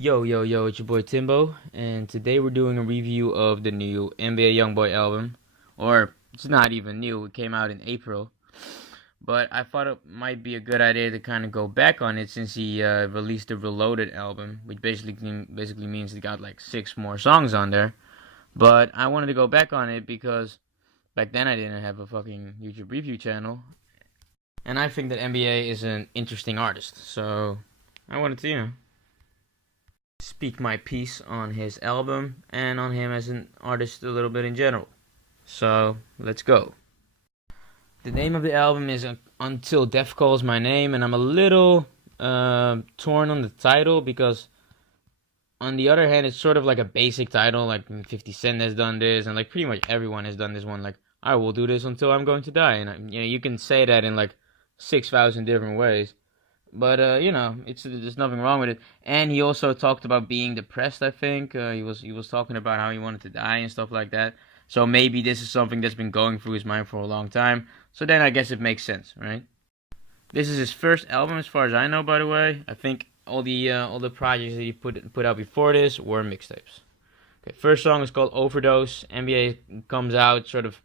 Yo, yo, yo, it's your boy Timbo, and today we're doing a review of the new NBA Youngboy album. Or, it's not even new, it came out in April. But I thought it might be a good idea to kind of go back on it since he released the Reloaded album, which basically means he got like 6 more songs on there. But I wanted to go back on it because back then I didn't have a fucking YouTube review channel. And I think that NBA is an interesting artist, so I wanted to, speak my piece on his album and on him as an artist a little bit in general. So, let's go. The name of the album is Until Death Calls My Name, and I'm a little torn on the title because, on the other hand, it's sort of like a basic title, like 50 Cent has done this, and like pretty much everyone has done this one, like, I will do this until I'm going to die, and you can say that in like 6,000 different ways. But there's nothing wrong with it. And he also talked about being depressed. I think he was talking about how he wanted to die and stuff like that. So maybe this is something that's been going through his mind for a long time. So then I guess it makes sense, right? This is his first album, as far as I know. By the way, I think all the projects that he put out before this were mixtapes. Okay, first song is called Overdose. NBA comes out sort of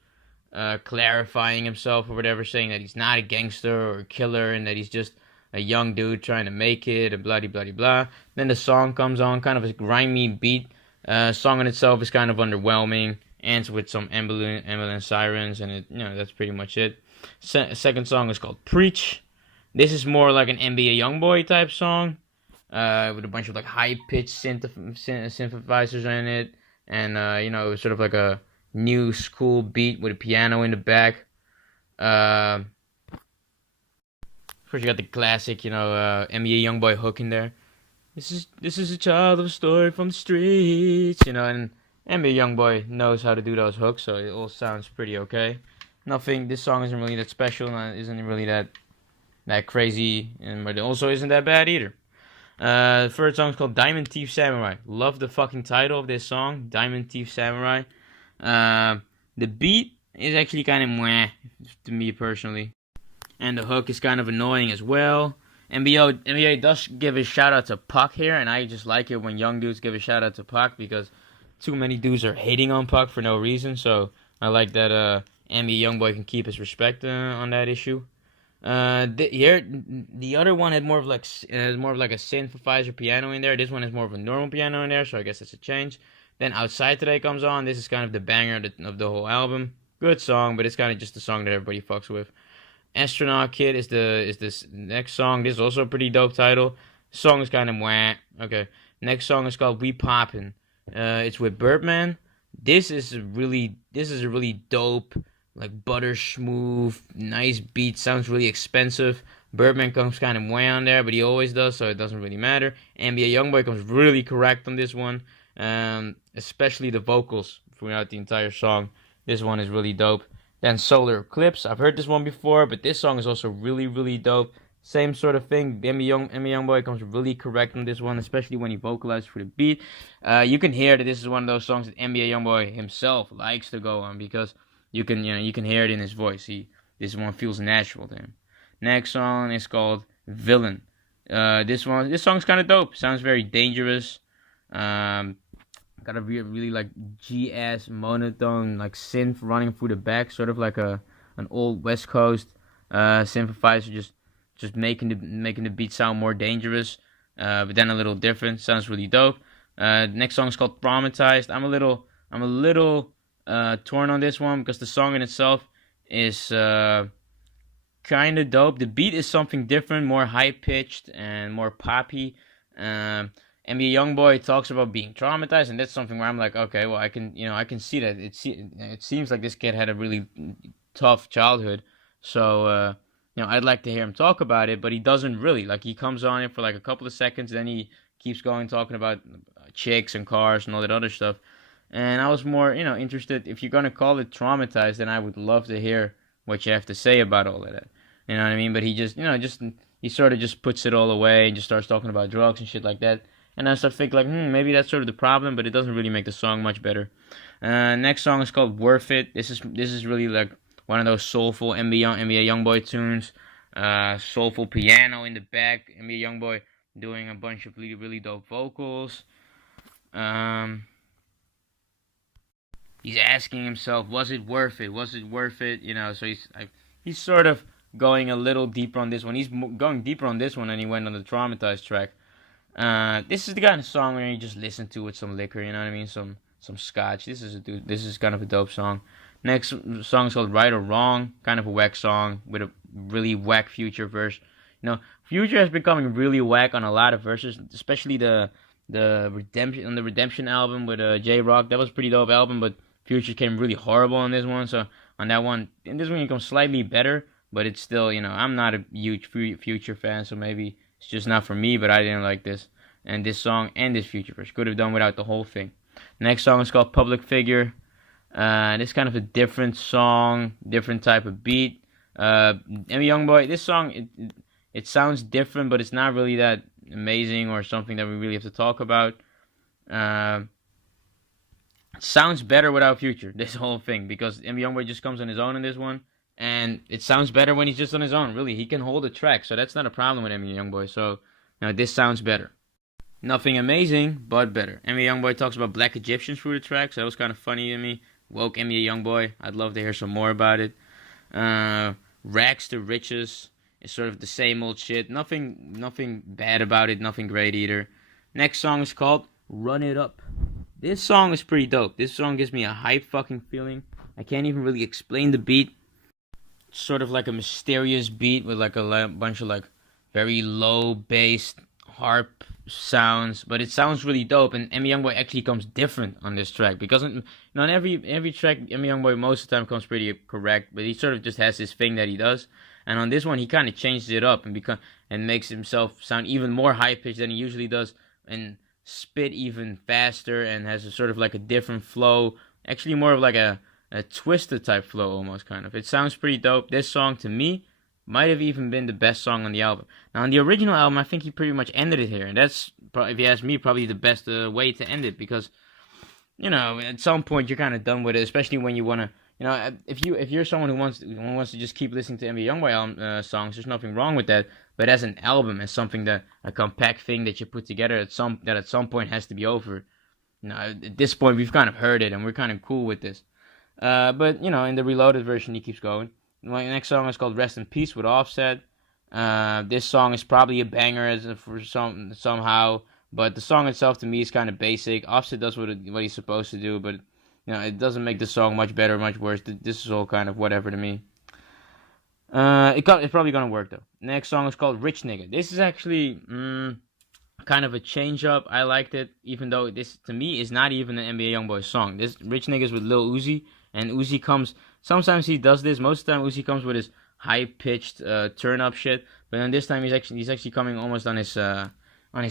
clarifying himself or whatever, saying that he's not a gangster or a killer and that he's just a young dude trying to make it, and blah, blah, blah, blah. Then the song comes on, kind of a grimy beat. Song in itself is kind of underwhelming, ends with some ambulance sirens, and that's pretty much it. Second song is called Preach. This is more like an NBA Youngboy type song, with a bunch of like high-pitched synthesizers in it, and it was sort of like a new school beat with a piano in the back. Of course, you got the classic, NBA Youngboy hook in there. This is a child of a story from the streets, and NBA Youngboy knows how to do those hooks, so it all sounds pretty okay. Nothing. This song isn't really that special, and isn't really that crazy, but it also isn't that bad either. The first song is called Diamond Thief Samurai. Love the fucking title of this song, Diamond Thief Samurai. The beat is actually kind of meh to me personally. And the hook is kind of annoying as well. NBA does give a shout out to Puck here, and I just like it when young dudes give a shout out to Puck because too many dudes are hating on Puck for no reason. So I like that NBA Youngboy can keep his respect on that issue. The other one had more of like a synthesizer piano in there. This one has more of a normal piano in there, so I guess that's a change. Then Outside Today comes on. This is kind of the banger of the whole album. Good song, but it's kind of just the song that everybody fucks with. Astronaut Kid is this next song. This is also a pretty dope title. The song is kind of wah. Okay. Next song is called We Poppin'. It's with Birdman. This is a really dope, like butter smooth, nice beat. Sounds really expensive. Birdman comes kind of way on there, but he always does, so it doesn't really matter. NBA Youngboy comes really correct on this one. Especially the vocals throughout the entire song. This one is really dope. Then Solar Eclipse. I've heard this one before, but this song is also really, really dope. Same sort of thing. NBA Youngboy comes really correct on this one, especially when he vocalizes for the beat. You can hear that this is one of those songs that NBA Youngboy himself likes to go on because you can hear it in his voice. This one feels natural to him. Next song is called Villain. This song's kind of dope. Sounds very dangerous. Got a really like G-ass monotone like synth running through the back, sort of like an old West Coast synthesizer, just making the beat sound more dangerous, but then a little different. Sounds really dope. Next song is called Traumatized. I'm a little torn on this one because the song in itself is kind of dope. The beat is something different, more high pitched and more poppy. NBA Youngboy talks about being traumatized, and that's something where I'm like, okay, well, I can see that. It seems like this kid had a really tough childhood, so I'd like to hear him talk about it, but he doesn't really. Like, he comes on it for like a couple of seconds, then he keeps going talking about chicks and cars and all that other stuff. And I was more, interested. If you're gonna call it traumatized, then I would love to hear what you have to say about all of that. You know what I mean? But he just, he sort of just puts it all away and just starts talking about drugs and shit like that. And I start thinking like, maybe that's sort of the problem, but it doesn't really make the song much better. Next song is called Worth It. This is really like one of those soulful NBA Youngboy tunes. Soulful piano in the back. NBA Youngboy doing a bunch of really dope vocals. Um, he's asking himself, was it worth it? Was it worth it? You know, so he's sort of going a little deeper on this one. He's going deeper on this one than he went on the Traumatized track. This is the kind of song where you just listen to with some liquor, you know what I mean? Some scotch. This is kind of a dope song. Next song is called Right or Wrong, kind of a whack song with a really whack Future verse. You know, Future has becoming really whack on a lot of verses, especially the Redemption album with J Rock. That was a pretty dope album, but Future came really horrible on this one. So on that one, in this one he comes slightly better, but it's still, you know, I'm not a huge Future fan, so maybe it's just not for me. But I didn't like this and this song and this Future verse. Could have done without the whole thing. Next song is called Public Figure. This kind of a different song, different type of beat. Youngboy, this song it sounds different, but it's not really that amazing or something that we really have to talk about. It sounds better without Future, this whole thing, because Youngboy just comes on his own in this one, and it sounds better when he's just on his own. Really, he can hold a track, so that's not a problem with Youngboy. So, you know, this sounds better. Nothing amazing, but better. Youngboy talks about black Egyptians through the track, so that was kind of funny to me. Woke Youngboy. I'd love to hear some more about it. Rags to Riches is sort of the same old shit. Nothing bad about it. Nothing great either. Next song is called Run It Up. This song is pretty dope. This song gives me a hype fucking feeling. I can't even really explain the beat. It's sort of like a mysterious beat with like a bunch of like very low bass harp sounds, but it sounds really dope. And Youngboy actually comes different on this track because on every track, Youngboy most of the time comes pretty correct, but he sort of just has this thing that he does. And on this one, he kind of changes it up and makes himself sound even more high pitched than he usually does, and spit even faster, and has a sort of like a different flow. Actually, more of like a twisted type flow almost, kind of. It sounds pretty dope. This song to me might have even been the best song on the album. Now, on the original album, I think he pretty much ended it here, and that's, if you ask me, probably the best way to end it, because, you know, at some point you're kind of done with it, especially when you want to, you know, if you're someone who wants to just keep listening to Youngboy songs, there's nothing wrong with that. But as an album, as something that a compact thing that you put together at some point has to be over. You know, at this point we've kind of heard it, and we're kind of cool with this. But you know, in the reloaded version, he keeps going. My next song is called Rest in Peace with Offset. This song is probably a banger somehow, but the song itself to me is kind of basic. Offset does what he's supposed to do, but you know, it doesn't make the song much better, much worse. This is all kind of whatever to me. It's probably gonna work though. Next song is called Rich Nigga. This is actually kind of a change up. I liked it, even though this to me is not even an NBA YoungBoy song. This Rich Nigga is with Lil Uzi, and Uzi comes. Sometimes he does this. Most of the time, Uzi comes with his high pitched turn up shit. But then this time he's actually coming almost on his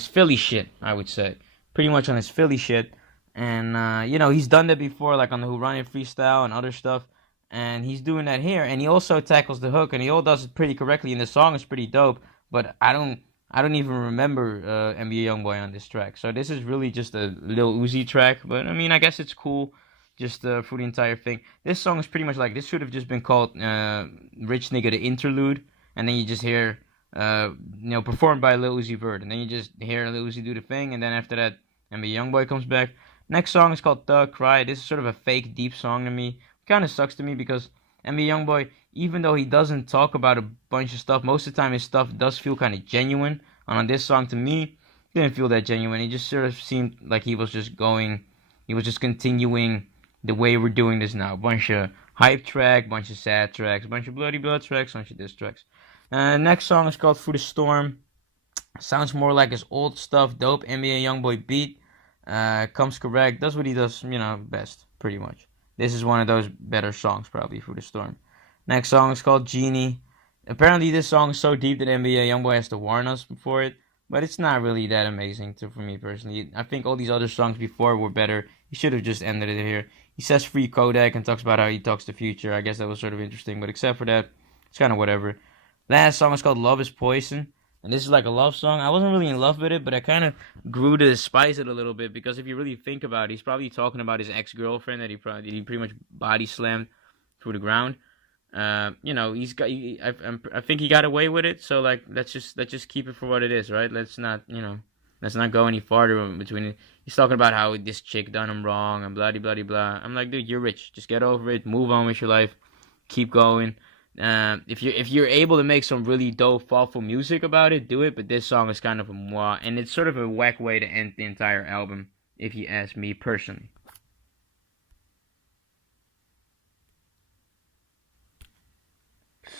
Philly shit. I would say pretty much on his Philly shit. And you know, he's done that before, like on the Who Run It freestyle and other stuff. And he's doing that here, and he also tackles the hook, and he all does it pretty correctly. And the song is pretty dope, but I don't even remember NBA YoungBoy on this track. So this is really just a Lil Uzi track, but I mean, I guess it's cool, just for the entire thing. This song is pretty much like, this should have just been called Rich Nigga the Interlude, and then you just hear, you know, performed by Lil Uzi Vert, and then you just hear Lil Uzi do the thing, and then after that, NBA YoungBoy comes back. Next song is called Thug Cry. This is sort of a fake deep song to me. Kind of sucks to me because NBA YoungBoy, even though he doesn't talk about a bunch of stuff, most of the time his stuff does feel kind of genuine. And on this song, to me, didn't feel that genuine. It just sort of seemed like he was just continuing the way we're doing this now. Bunch of hype track, bunch of sad tracks, bunch of bloody blood tracks, bunch of diss tracks. Next song is called Through the Storm. Sounds more like his old stuff, dope NBA YoungBoy beat. Comes correct, does what he does, you know, best, pretty much. This is one of those better songs, probably, Through the Storm. Next song is called Genie. Apparently, this song is so deep that NBA YoungBoy has to warn us before it, but it's not really that amazing for me personally. I think all these other songs before were better. He should have just ended it here. He says Free Kodak and talks about how he talks to Future. I guess that was sort of interesting, but except for that, it's kind of whatever. Last song is called Love is Poison. And this is like a love song. I wasn't really in love with it, but I kind of grew to despise it a little bit, because if you really think about it, he's probably talking about his ex-girlfriend that he pretty much body slammed through the ground. I think he got away with it. So like, let's just keep it for what it is, right? Let's not go any farther between it. He's talking about how this chick done him wrong and blah blah blah. I'm like, dude, you're rich. Just get over it. Move on with your life. Keep going. If you're able to make some really dope, thoughtful music about it, do it. But this song is kind of a moi, and it's sort of a whack way to end the entire album, if you ask me personally.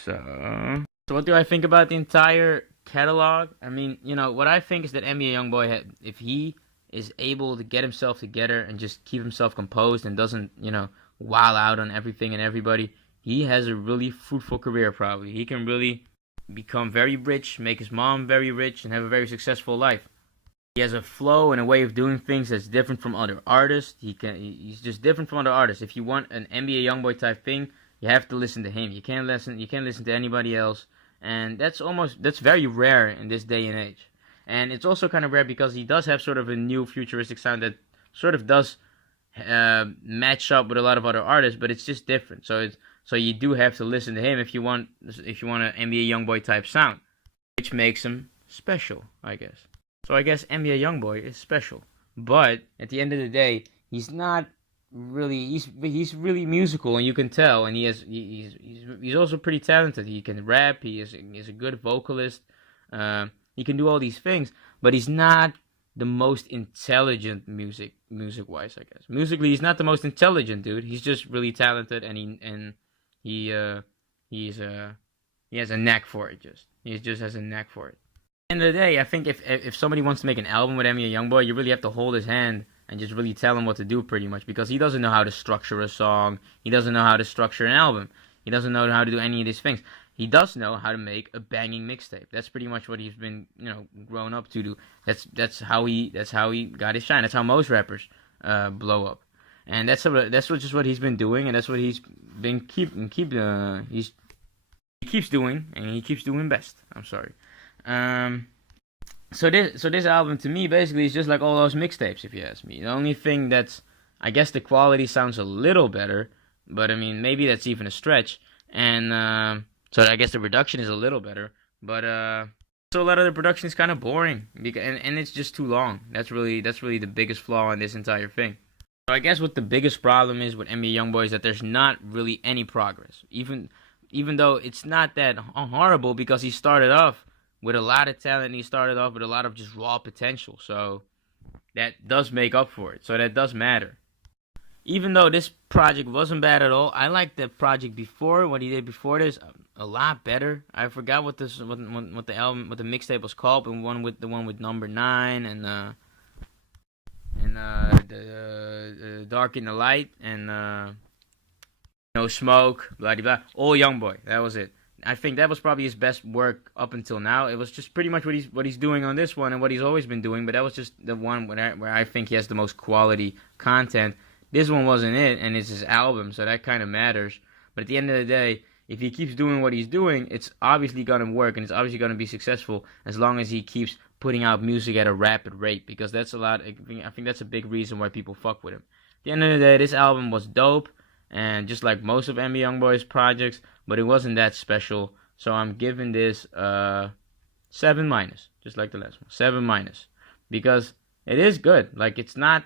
So what do I think about the entire catalog? I mean, what I think is that NBA YoungBoy, if he is able to get himself together and just keep himself composed and doesn't, wow out on everything and everybody, he has a really fruitful career probably. He can really become very rich, make his mom very rich, and have a very successful life. He has a flow and a way of doing things that's different from other artists. He's just different from other artists. If you want an NBA YoungBoy type thing, you have to listen to him. You can't listen to anybody else. And that's very rare in this day and age. And it's also kind of rare because he does have sort of a new futuristic sound that sort of does match up with a lot of other artists, but it's just different. So you do have to listen to him if you want an NBA YoungBoy type sound, which makes him special, I guess. So I guess NBA YoungBoy is special, but at the end of the day, he's not really. He's really musical, and you can tell. And he's also pretty talented. He can rap. He's a good vocalist. He can do all these things, but he's not the most intelligent music wise, I guess. Musically, he's not the most intelligent dude. He's just really talented, and he has a knack for it. He just has a knack for it. At the end of the day, I think if somebody wants to make an album with Emmy Youngboy, you really have to hold his hand and just really tell him what to do, pretty much, because he doesn't know how to structure a song. He doesn't know how to structure an album. He doesn't know how to do any of these things. He does know how to make a banging mixtape. That's pretty much what he's been, grown up to do. That's how he got his shine. That's how most rappers blow up, and that's just what he's been doing, and that's what he's been he keeps doing, and he keeps doing best. I'm sorry. So this album to me basically is just like all those mixtapes, if you ask me. The only thing I guess the quality sounds a little better, but I mean maybe that's even a stretch, and so I guess the production is a little better, but so a lot of the production is kind of boring, and it's just too long. That's really the biggest flaw in this entire thing. So I guess what the biggest problem is with NBA YoungBoy is that there's not really any progress, even though it's not that horrible, because he started off with a lot of talent, and he started off with a lot of just raw potential. So that does make up for it. So that does matter. Even though this project wasn't bad at all, I liked the project before, what he did before this, a lot better. I forgot what the mixtape was called, but the one with number 9 and the Dark in the Light and No Smoke, blah blah. All YoungBoy, that was it. I think that was probably his best work up until now. It was just pretty much what he's doing on this one and what he's always been doing. But that was just the one where I think he has the most quality content. This one wasn't it, and it's his album, so that kind of matters. But at the end of the day, if he keeps doing what he's doing, it's obviously gonna work, and it's obviously gonna be successful as long as he keeps putting out music at a rapid rate. Because that's a lot. I think that's a big reason why people fuck with him. At the end of the day, this album was dope, and just like most of NBA YoungBoy's projects, but it wasn't that special. So I'm giving this 7 minus, just like the last one, 7 minus, because it is good. Like it's not,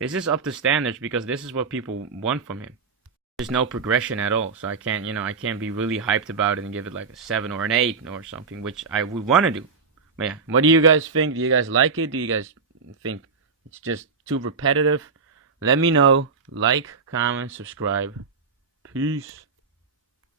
it's just up to standards because this is what people want from him. There's no progression at all, so I can't be really hyped about it and give it like a 7 or an 8 or something, which I would want to do. But yeah, what do you guys think? Do you guys like it? Do you guys think it's just too repetitive? Let me know. Like, comment, subscribe. Peace.